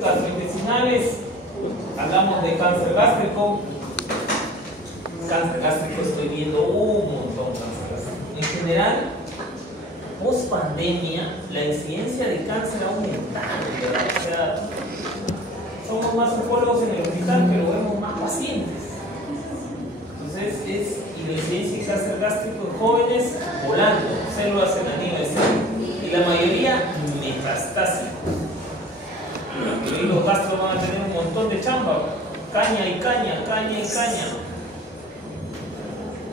gastrointestinales, hablamos de cáncer gástrico. Cáncer gástrico estoy viendo un montón de cáncer gástrico. En general, post pandemia, la incidencia de cáncer ha aumentado, ¿verdad? O sea, somos más oncólogos en el hospital, pero vemos más pacientes. Entonces, y la incidencia de cáncer gástrico en jóvenes volando, células en anillo de células, y la mayoría metastásico. Y los gastros van a tener un montón de chamba, caña y caña, caña y caña.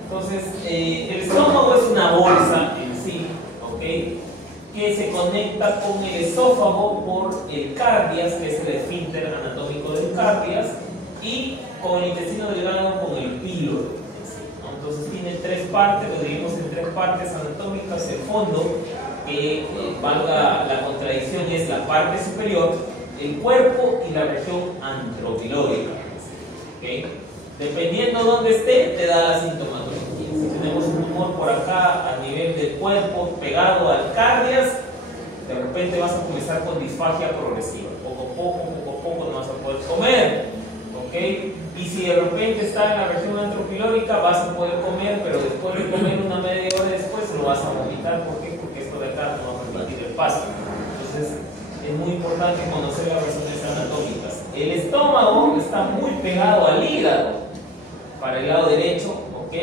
Entonces, el estómago es una bolsa en sí, ¿ok? Que se conecta con el esófago por el cardias, que es el esfínter anatómico del cardias, y con el intestino delgado con el píloro. Entonces tiene tres partes, lo dividimos en tres partes anatómicas. El fondo, que valga la contradicción, es la parte superior, el cuerpo y la región antropilórica. ¿Okay? Dependiendo de dónde esté, te da la sintomatología. Si tenemos un tumor por acá a nivel del cuerpo pegado al cardias, de repente vas a comenzar con disfagia progresiva. Poco a poco no vas a poder comer. ¿Okay? Y si de repente está en la región antropilórica, vas a poder comer, pero después de comer una media hora después lo vas a vomitar. ¿Por qué? Porque esto de acá no va a permitir el paso. Entonces es muy importante conocer las razones anatómicas. El estómago está muy pegado al hígado para el lado derecho, ¿ok?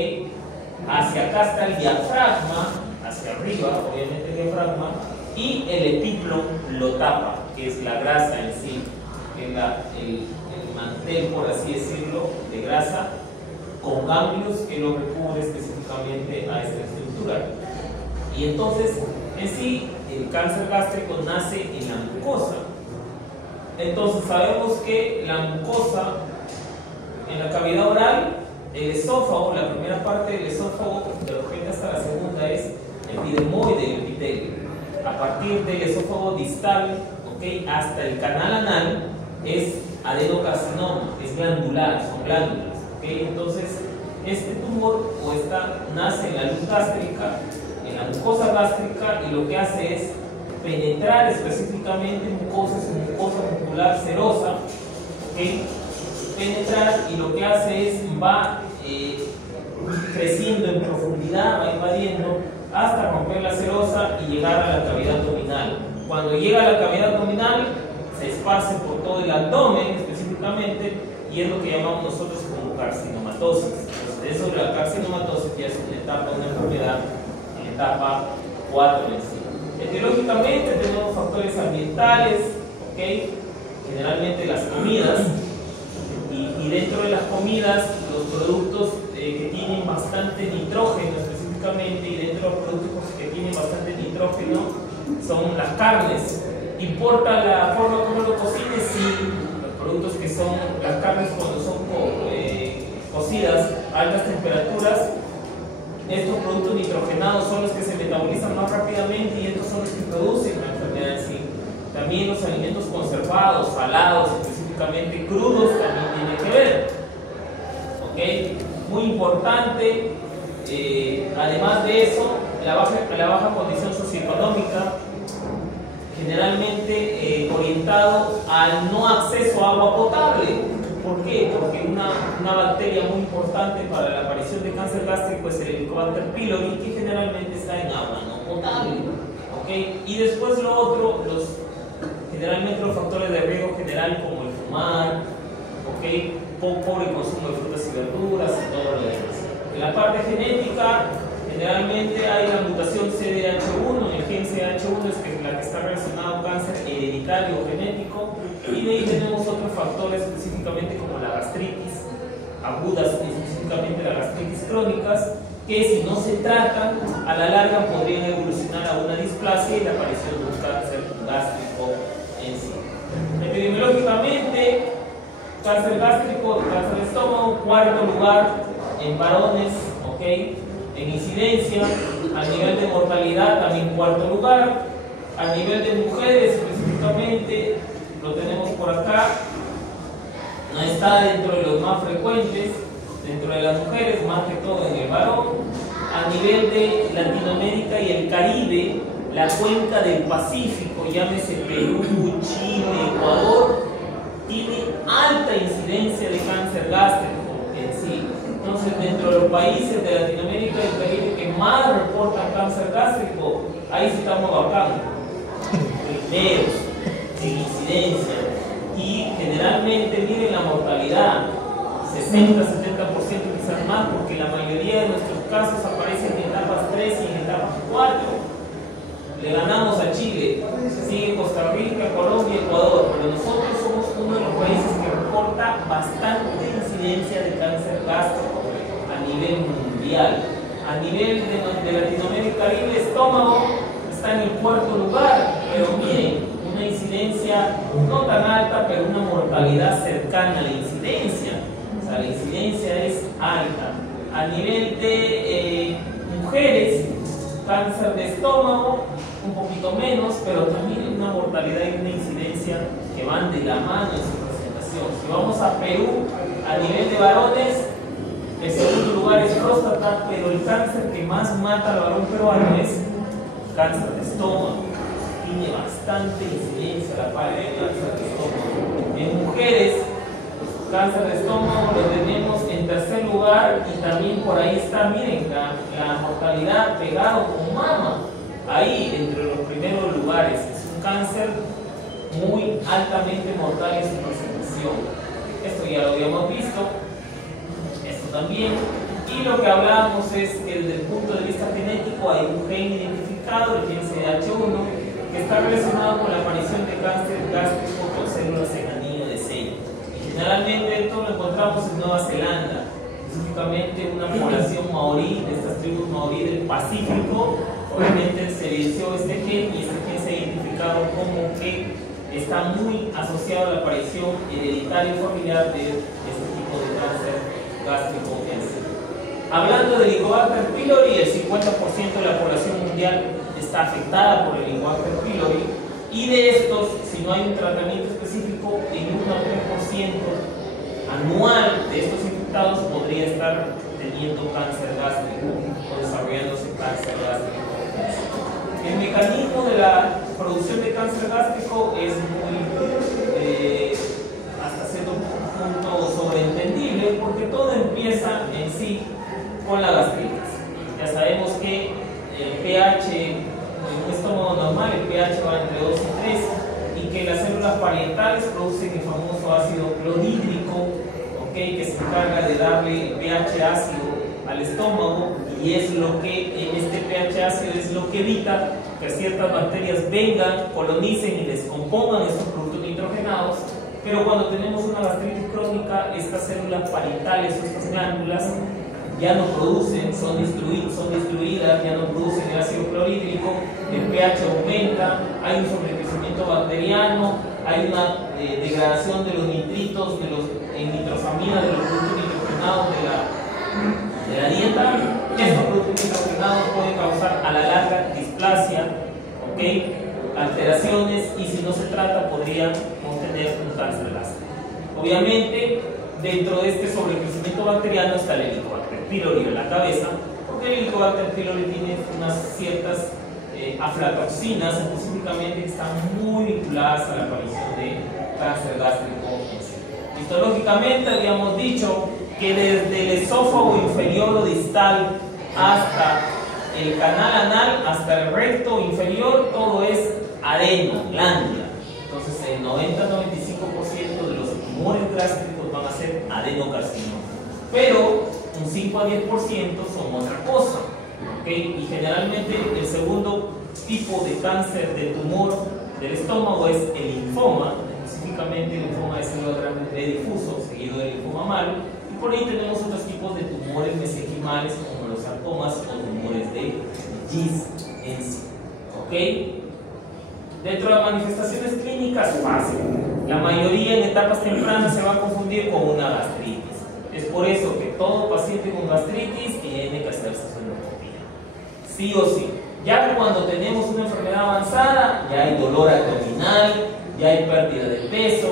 Hacia acá está el diafragma, hacia arriba, obviamente el diafragma, y el epíplomo lo tapa, que es la grasa en sí, que es el mantel, por así decirlo, de grasa con ganglios que lo recubre específicamente a esta estructura. Y entonces, en sí, el cáncer gástrico nace en la mucosa. Entonces sabemos que la mucosa, en la cavidad oral, el esófago, la primera parte del esófago, de repente hasta la segunda, es epidermoide del epitelio. A partir del esófago distal, ¿okay?, hasta el canal anal, es adenocarcinoma, es glandular, son glándulas. ¿Okay? Entonces, este tumor nace en la luz gástrica, en la mucosa gástrica, y lo que hace es penetrar específicamente mucosa muscular serosa, ¿okay?, penetrar, y lo que hace es va creciendo en profundidad, va invadiendo hasta romper la serosa y llegar a la cavidad abdominal. Cuando llega a la cavidad abdominal, se esparce por todo el abdomen específicamente, y es lo que llamamos nosotros como carcinomatosis. Entonces, eso de la carcinomatosis ya es una etapa, una enfermedad en etapa 4 en sí. Etiológicamente tenemos factores ambientales, ¿okay?, generalmente las comidas, y dentro de las comidas los productos que tienen bastante nitrógeno específicamente, y dentro de los productos que tienen bastante nitrógeno son las carnes. ¿Importa la forma como lo cocines? Sí. Los productos que son las carnes, cuando son cocidas a altas temperaturas, estos productos nitrogenados son los que se metabolizan más rápidamente, y estos son los que producen la enfermedad en sí. También los alimentos conservados, salados, específicamente crudos, también tienen que ver. ¿Okay? Muy importante, además de eso, la baja condición socioeconómica, generalmente orientado al no acceso a agua potable. ¿Por qué? Porque una bacteria muy importante para la aparición de cáncer gástrico es el Helicobacter pylori, que generalmente está en agua no potable. ¿Okay? Y después lo otro, generalmente los factores de riesgo general, como el fumar, ¿okay?, pobre consumo de frutas y verduras y todo lo demás. En la parte genética, generalmente hay la mutación CDH1, el gen CDH1 es la que está relacionada con cáncer hereditario o genético, y de ahí tenemos otros factores específicamente como la gastritis agudas, específicamente las gastritis crónicas, que si no se tratan, a la larga podrían evolucionar a una displasia y la aparición de un cáncer gástrico en sí. Epidemiológicamente, cáncer gástrico, cáncer de estómago, cuarto lugar en varones, ¿okay?, en incidencia. A nivel de mortalidad, también cuarto lugar. A nivel de mujeres, específicamente, lo tenemos por acá, no está dentro de los más frecuentes, dentro de las mujeres, más que todo en el varón. A nivel de Latinoamérica y el Caribe, la cuenca del Pacífico, llámese Perú, Chile, Ecuador, países de Latinoamérica y el Caribe que más reportan cáncer gástrico, ahí sí estamos bacán. Primeros, sin incidencia. Y generalmente, miren la mortalidad, 60-70% quizás más, porque la mayoría de nuestros casos aparecen en etapas 3 y en etapas 4. Le ganamos a Chile, sigue Costa Rica, Colombia, Ecuador, pero nosotros somos uno de los países que reporta bastante incidencia de cáncer gástrico a nivel mundial. A nivel de Latinoamérica, el estómago está en el cuarto lugar, pero miren, una incidencia no tan alta, pero una mortalidad cercana a la incidencia. O sea, la incidencia es alta. A nivel de mujeres, cáncer de estómago, un poquito menos, pero también una mortalidad y una incidencia que van de la mano en su presentación. Si vamos a Perú, a nivel de varones, el segundo lugar es próstata, pero el cáncer que más mata al varón peruano es cáncer de estómago. Tiene bastante incidencia la parte de cáncer de estómago. En mujeres, cáncer de estómago lo tenemos en tercer lugar y también por ahí está, miren, la mortalidad pegado con mama. Ahí, entre los primeros lugares, es un cáncer muy altamente mortal en su presentación. Esto ya lo habíamos visto, esto también. Y lo que hablábamos es que desde el punto de vista genético hay un gen identificado, el gen CDH1, que está relacionado con la aparición de cáncer gástrico con células en anillo de sello. Y generalmente esto lo encontramos en Nueva Zelanda, específicamente una población maorí, de estas tribus maorí del Pacífico. Obviamente se evidenció este gen y este gen se ha identificado como que está muy asociado a la aparición hereditaria y familiar de este tipo de cáncer gástrico en sí. Hablando del Helicobacter pylori, el 50% de la población mundial está afectada por el Helicobacter pylori, y de estos, si no hay un tratamiento específico, el 1 o 3% anual de estos infectados podría estar teniendo cáncer gástrico o desarrollándose cáncer gástrico. El mecanismo de la producción de cáncer gástrico es muy, hasta cierto punto, sobreentendible, porque todo empieza en sí con la gastritis. Ya sabemos que el pH en un estómago normal, el pH va entre 2 y 3, y que las células parietales producen el famoso ácido clorhídrico, ¿okay?, que se encarga de darle pH ácido al estómago, y es lo que, en este pH ácido es lo que evita que ciertas bacterias vengan, colonicen y descompongan estos productos nitrogenados. Pero cuando tenemos una gastritis crónica, estas células parietales o estas glándulas ya no producen, son destruidas, ya no producen el ácido clorhídrico, el pH aumenta, hay un sobrecrecimiento bacteriano, hay una degradación de los nitritos, en nitrosamina, de los productos nitrogenados de la dieta. Estos productos nitrogenados pueden causar a la larga displasia, ¿okay?, alteraciones, y si no se trata podríamos tener un cáncer gástrico. Obviamente, dentro de este sobrecrecimiento bacteriano está el Helicobacter pylori en la cabeza, porque el Helicobacter pylori tiene unas ciertas aflatoxinas específicamente que están muy vinculadas a la aparición de cáncer gástrico en sí. Histológicamente habíamos dicho que desde el esófago inferior o distal hasta el canal anal, hasta el recto inferior, todo es adeno, glándula. Entonces el 90-95% de los tumores gástricos van a ser adenocarcinomas, pero un 5 a 10% son otra cosa, ¿okay? Y generalmente el segundo tipo de cáncer de tumor del estómago es el linfoma, específicamente el linfoma de célula grande B difuso, seguido del linfoma malo, y por ahí tenemos otros tipos de tumores mesenquimales como los sarcomas o tumores de Gis en sí, ¿okay? Dentro de las manifestaciones clínicas, fácil. La mayoría en etapas tempranas se va a confundir con una gastritis. Es por eso que todo paciente con gastritis tiene que hacerse su endoscopia, sí o sí. Ya cuando tenemos una enfermedad avanzada, ya hay dolor abdominal, ya hay pérdida de peso,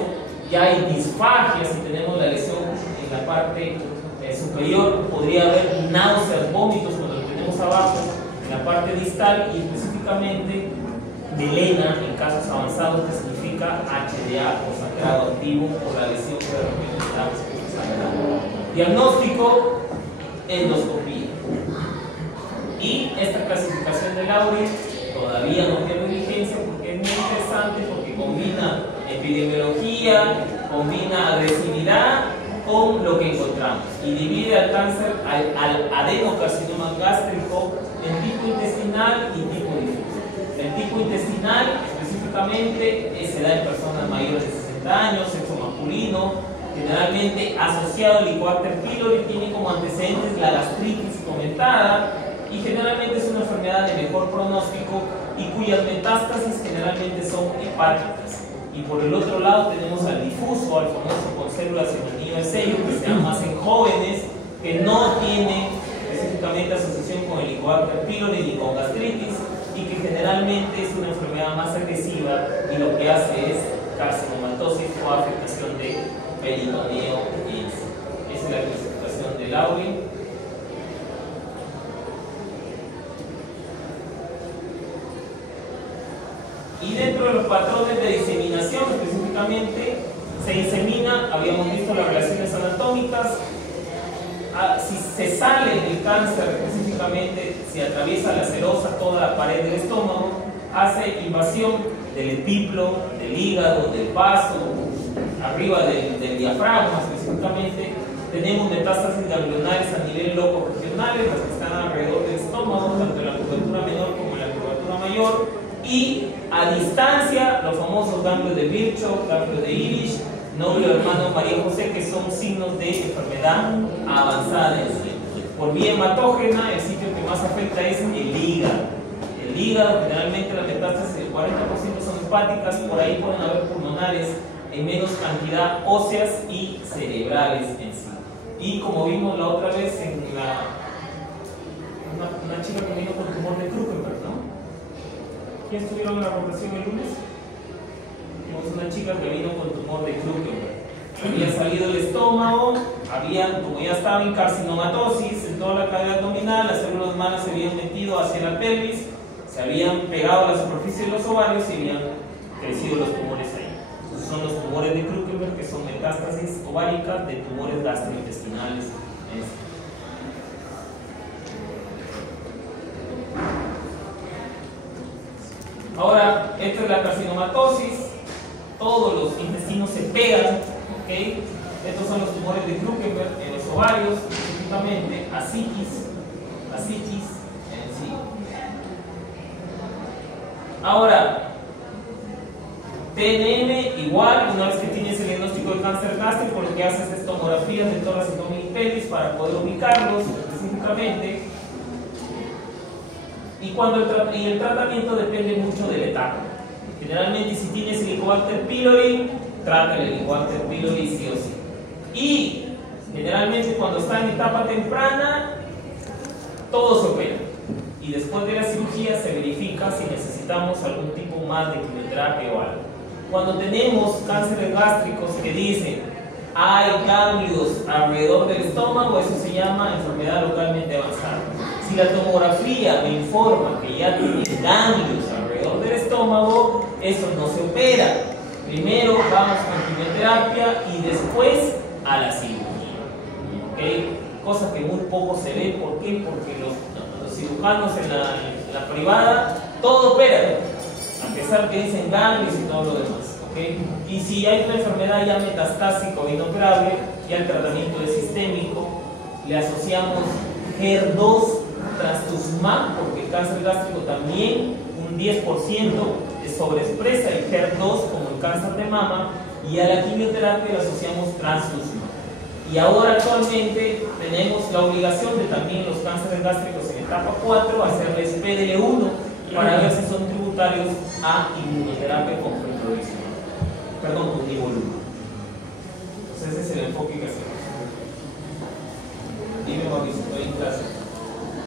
ya hay disfagia. Si tenemos la lesión en la parte superior, podría haber náuseas, vómitos cuando lo tenemos abajo, en la parte distal, y específicamente melena en casos avanzados, que significa HDA o sangrado activo por la lesión que de repente está sangrando. Diagnóstico: endoscopía. Y esta clasificación de Laurie todavía no tiene vigencia porque es muy interesante, porque combina epidemiología, combina agresividad con lo que encontramos y divide al cáncer, al adenocarcinoma gástrico en tipo intestinal y tipo difuso. El tipo intestinal específicamente se da en personas mayores de 60 años, sexo masculino, generalmente asociado al Helicobacter pylori, tiene como antecedentes la gastritis comentada y generalmente es una enfermedad de mejor pronóstico y cuyas metástasis generalmente son hepáticas. Y por el otro lado tenemos al difuso, al famoso con células en anillo de sello, que se da más en jóvenes, que no tiene específicamente asociación con el Helicobacter pylori ni con gastritis, y que generalmente es una enfermedad más agresiva y lo que hace es carcinomatosis o afectación de peritoneo. Esa es la clasificación de Laurie. Y dentro de los patrones de diseminación específicamente, se disemina, habíamos visto las relaciones anatómicas, si se sale del cáncer específicamente, si atraviesa la serosa, toda la pared del estómago, hace invasión del epiplo, del hígado, del vaso, arriba del diafragma específicamente. Tenemos metástasis ganglionares a nivel loco-regionales, las que están alrededor del estómago, tanto en la curvatura menor como en la curvatura mayor. Y a distancia, los famosos ganglios de Virchow, ganglios de Irish, nódulo hermano María José, que son signos de enfermedad avanzada en sí. Por vía hematógena, el sitio que más afecta es el hígado. El hígado, generalmente la metástasis del 40% son hepáticas, por ahí pueden haber pulmonares en menos cantidad, óseas y cerebrales en sí. Y como vimos la otra vez en una chica que vino con tumor de Krukenberg, ¿no? ¿Quién estuvieron en la rotación el lunes? Vimos una chica que vino con tumor de Krukenberg. Había salido el estómago, como ya estaba en carcinomatosis en toda la cadera abdominal, las células malas se habían metido hacia la pelvis, se habían pegado a la superficie de los ovarios y habían crecido los tumores ahí. Entonces son los tumores de Krukenberg, que son metástasis ováricas de tumores gastrointestinales. Ahora, esta es la carcinomatosis, todos los intestinos se pegan, ¿ok? Estos son los tumores de Krukenberg en los ovarios, específicamente ascitis en sí. Ahora, TNM igual, una vez que tienes el diagnóstico de cáncer gástrico, lo que haces es tomografías de tórax, abdomen y pelvis para poder ubicarlos específicamente. Y el tratamiento depende mucho de la etapa. Generalmente, si tienes Helicobacter pylori, trata el Helicobacter pylori sí o sí. Y generalmente, cuando está en etapa temprana, todo se opera. Y después de la cirugía se verifica si necesitamos algún tipo más de quimioterapia o algo. Cuando tenemos cánceres gástricos que dicen hay ganglios alrededor del estómago, eso se llama enfermedad localmente avanzada. Si la tomografía me informa que ya tiene ganglios alrededor del estómago, eso no se opera. Primero vamos con quimioterapia y después a la cirugía. ¿Okay? Cosa que muy poco se ve. ¿Por qué? Porque los cirujanos en la privada todo opera, a pesar que dicen ganglios y todo lo demás. ¿Okay? Y si hay una enfermedad ya metastásica o inoperable, ya el tratamiento es sistémico, le asociamos HER2 trastuzumab, porque el cáncer gástrico también un 10% sobreexpresa el HER2 como el cáncer de mama, y a la quimioterapia le asociamos trastuzumab. Y ahora actualmente tenemos la obligación de también los cánceres gástricos en etapa 4 hacerles PDL1 para ver si son tributarios a inmunoterapia